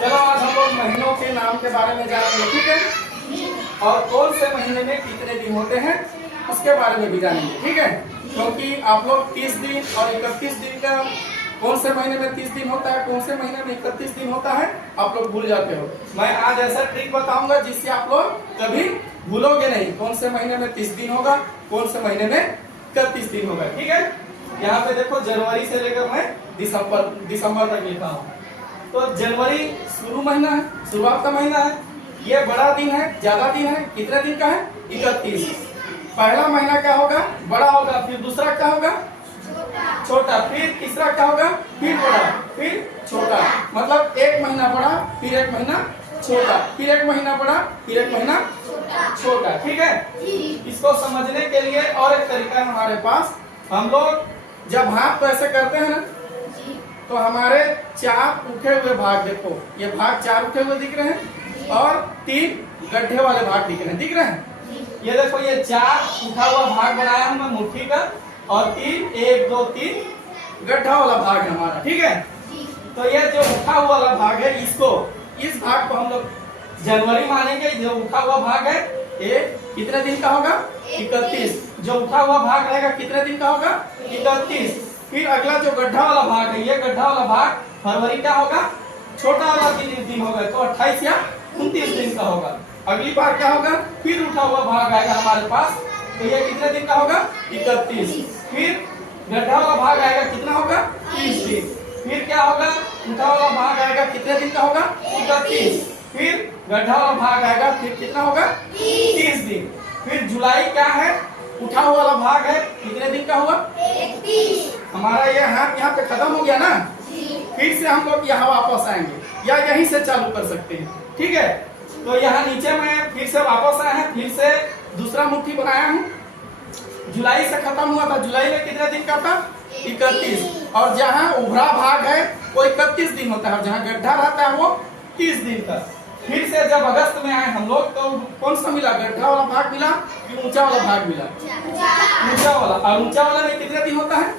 चलो आज हम लोग महीनों के नाम के बारे में जानेंगे, ठीक है। और कौन से महीने में कितने दिन होते हैं उसके बारे में भी जानेंगे, ठीक है। क्योंकि आप लोग 30 दिन और 31 दिन का, कौन से महीने में 30 दिन होता है, कौन से महीने में 31 दिन होता है, आप लोग भूल जाते हो। मैं आज ऐसा ट्रिक बताऊंगा जिससे आप लोग कभी भूलोगे नहीं। कौन से महीने में 30 दिन होगा, कौन से महीने में 31 दिन होगा, ठीक है। यहाँ पे देखो जनवरी से लेकर मैं दिसंबर तक लिखा हूँ। तो जनवरी शुरू महीना है, शुरुआत का महीना है। ये बड़ा दिन है, ज्यादा दिन है। कितने दिन का है? 31। पहला महीना क्या होगा? बड़ा होगा। फिर दूसरा क्या होगा? छोटा। फिर तीसरा क्या होगा? फिर बड़ा, फिर छोटा। मतलब एक महीना बड़ा, फिर एक महीना छोटा, फिर एक महीना बड़ा, फिर एक महीना छोटा, ठीक है। इसको समझने के लिए और एक तरीका है हमारे पास। हम लोग जब हाथ को ऐसे करते हैं ना, तो हमारे 4 उठे हुए भाग, देखो ये भाग 4 उठे हुए दिख रहे हैं और 3 गड्ढे वाले भाग दिख रहे हैं, दिख रहे हैं। ये देखो ये 4 उठा हुआ भाग बनाया हूं मैं मुट्ठी का, और 1 2 3 गड्ढा वाला भाग है हमारा, ठीक है। तो ये जो उठा हुआ वाला भाग है, इस भाग को हम लोग जनवरी मानेंगे। जो उठा हुआ भाग है ये कितने दिन का होगा? 31। जो उठा हुआ भाग रहेगा कितने दिन का होगा? 31। फिर अगला जो गड्ढा वाला भाग है, ये गड्ढा वाला भाग फरवरी का होगा, छोटा वाला दिन होगा, तो 28 या 29 दिन का होगा। अगली बार क्या होगा? फिर उठा हुआ भाग आएगा हमारे पास, तो ये कितने दिन का होगा? 31। फिर गड्ढा वाला भाग आएगा, कितना होगा? 30 दिन। फिर क्या होगा? उठा वाला भाग आएगा, कितने दिन का होगा? 31। फिर गड्ढा वाला भाग आएगा, फिर कितना होगा? 30 दिन। फिर जुलाई क्या है? उठा हुआ वाला भाग है, कितने दिन का होगा? 31। हमारा ये हाथ यहाँ पे खत्म हो गया ना, फिर से हम लोग यहाँ वापस आएंगे या यहीं से चालू कर सकते हैं, ठीक है। तो यहाँ नीचे में फिर से वापस आए हैं, फिर से दूसरा मुट्ठी बनाया हूँ। जुलाई से खत्म हुआ था, जुलाई में कितने दिन का था? 31। और जहाँ उभरा भाग है वो 31 दिन होता है, और जहाँ गड्ढा रहता है वो 30 दिन का। फिर से जब अगस्त में आए हम लोग, तो कौन सा मिला? गड्ढा वाला भाग मिला कि ऊंचा वाला भाग मिला? ऊंचा वाला। और ऊंचा वाला में कितने दिन होता है?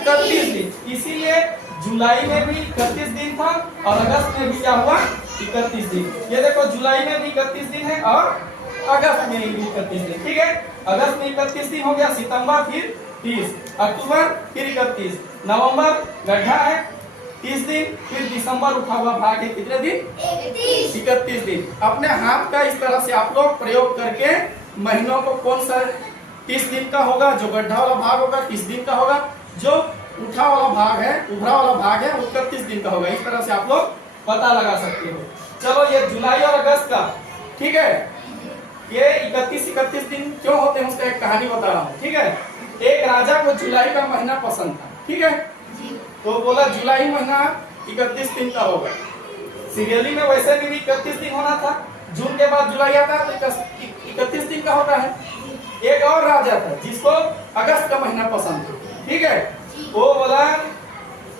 31 दिन। इसीलिए जुलाई में भी 31 दिन था और अगस्त में भी क्या हुआ? 31 दिन। ये देखो जुलाई में भी 31 दिन है और अगस्त में भी 31 दिन, ठीक है। अगस्त में 31 दिन हो गया, सितंबर फिर 30, अक्टूबर फिर 31, नवंबर गड्ढा है 30 दिन, फिर दिसंबर उठा हुआ भाग है, कितने दिन? 31 दिन। अपने हाथ का इस तरह से आप लोग प्रयोग करके महीनों को, कौन सा 30 दिन का होगा, जो गड्ढा वाला भाग होगा 30 दिन का होगा, जो उठा वाला भाग है, उभरा वाला भाग है, वो 31 दिन का होगा। इस तरह से आप लोग पता लगा सकते हो। चलो ये जुलाई और अगस्त का, ठीक है। ये 31 दिन क्यों होते हैं उसका एक कहानी बता रहा हूँ, ठीक है। एक राजा को जुलाई का महीना पसंद था, ठीक है। तो बोला जुलाई महीना 31 दिन का होगा। सीरियली में वैसे भी 31 दिन होना था, जून के बाद जुलाई आता है तो 31 दिन का होता है। एक और राजा था जिसको अगस्त का महीना पसंद था, ठीक है। वो बोला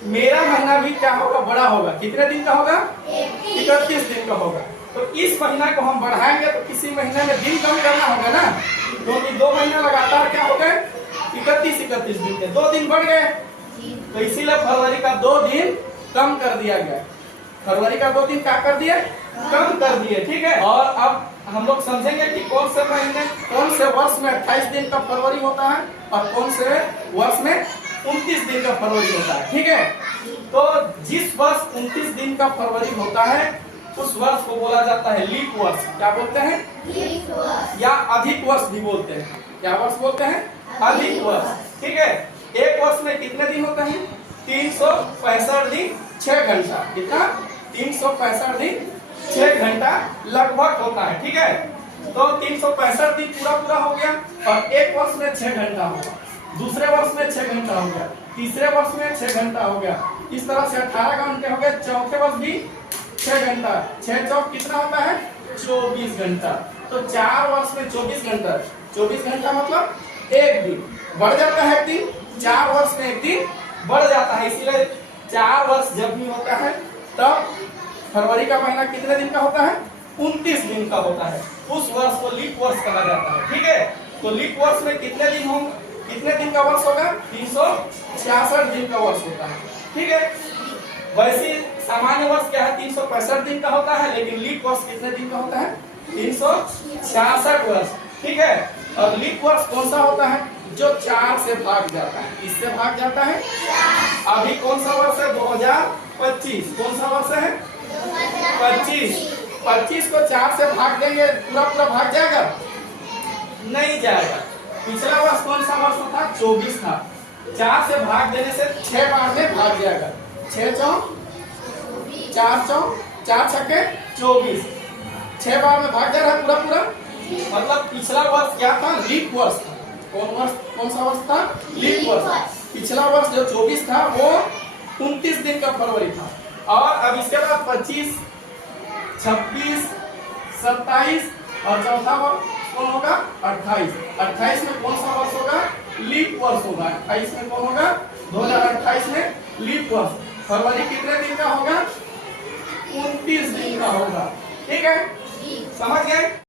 मेरा महीना भी क्या होगा? बड़ा होगा। कितने दिन का होगा? 31 दिन का होगा। तो इस महीना को हम बढ़ाएंगे तो किसी महीने में दिन कम करना होगा ना, क्योंकि 2 महीना लगातार क्या हो गए? 31 दिन के 2 दिन बढ़ गए, तो इसीलिए फरवरी का 2 दिन कम कर दिया गया। फरवरी का 2 दिन क्या कर दिए? कम कर दिए, ठीक है। और अब हम लोग समझेंगे कि कौन से महीने, कौन से वर्ष में 28 दिन का फरवरी होता है और कौन से वर्ष में 29 दिन का फरवरी होता है, ठीक है। तो जिस वर्ष 29 दिन का फरवरी होता है उस वर्ष को बोला जाता है लीप वर्ष। क्या बोलते हैं? लीप वर्ष, या अधिक वर्ष भी बोलते हैं। क्या वर्ष बोलते हैं? अधिक वर्ष, ठीक है। एक वर्ष में कितने दिन होते हैं? 365 दिन 6 घंटा। कितना? 365 दिन 6 घंटा लगभग होता है, ठीक है। तो 365 दिन पूरा हो गया, और एक वर्ष में 6 घंटा होगा, दूसरे वर्ष में 6 घंटा हो गया, तीसरे वर्ष में 6 घंटा हो गया। इस तरह से 18 घंटे हो गए। चौथे वर्ष भी 6 घंटा, 6 चौक कितना होता है? 24 घंटा। तो 4 वर्ष में 24 घंटा, 24 घंटा मतलब एक दिन बढ़ जाता है, एक दिन 4 वर्ष में एक दिन बढ़ जाता है। इसीलिए 4 वर्ष जब भी होता है तब फरवरी का महीना कितने दिन का होता है? 29 दिन का होता है। उस वर्ष को लीप वर्ष कहा जाता है, ठीक है। तो लीप वर्ष में कितने दिन होंगे? कितने दिन का वर्ष होगा? 366 दिन का वर्ष होता है, ठीक है। वैसे सामान्य वर्ष क्या है 365 दिन का होता है, लेकिन लीप वर्ष कितने दिन का होता है 366 वर्ष। ठीक है, और लीप वर्ष कौन सा होता है जो 4 से भाग जाता है, इससे भाग जाता है। अभी कौन सा वर्ष है 2025, कौन सा वर्ष है 25 को 4 से भाग देंगे पूरा पूरा भाग जाएगा, नहीं जाएगा। पिछला वर्ष कौन सा वर्ष था 24 था, 4 से भाग देने से 6 बार में भाग जाएगा, 6 चौक 4 छक्के 24, 6 बार में भाग जा रहा है पूरा पूरा। मतलब पिछला वर्ष क्या था लीप वर्ष था। कौन सा वर्ष था लीप वर्ष। पिछला वर्ष जो 24 था वो 29 दिन का फरवरी था, और अब इसके बाद 25, 26, 27 और चौथा वर्ष कौन होगा 28 में कौन सा वर्ष होगा लीप वर्ष होगा। 28 में कौन होगा 2028 में लीप वर्ष। फरवरी कितने दिन का होगा 29 दिन का होगा। ठीक है, समझ गए।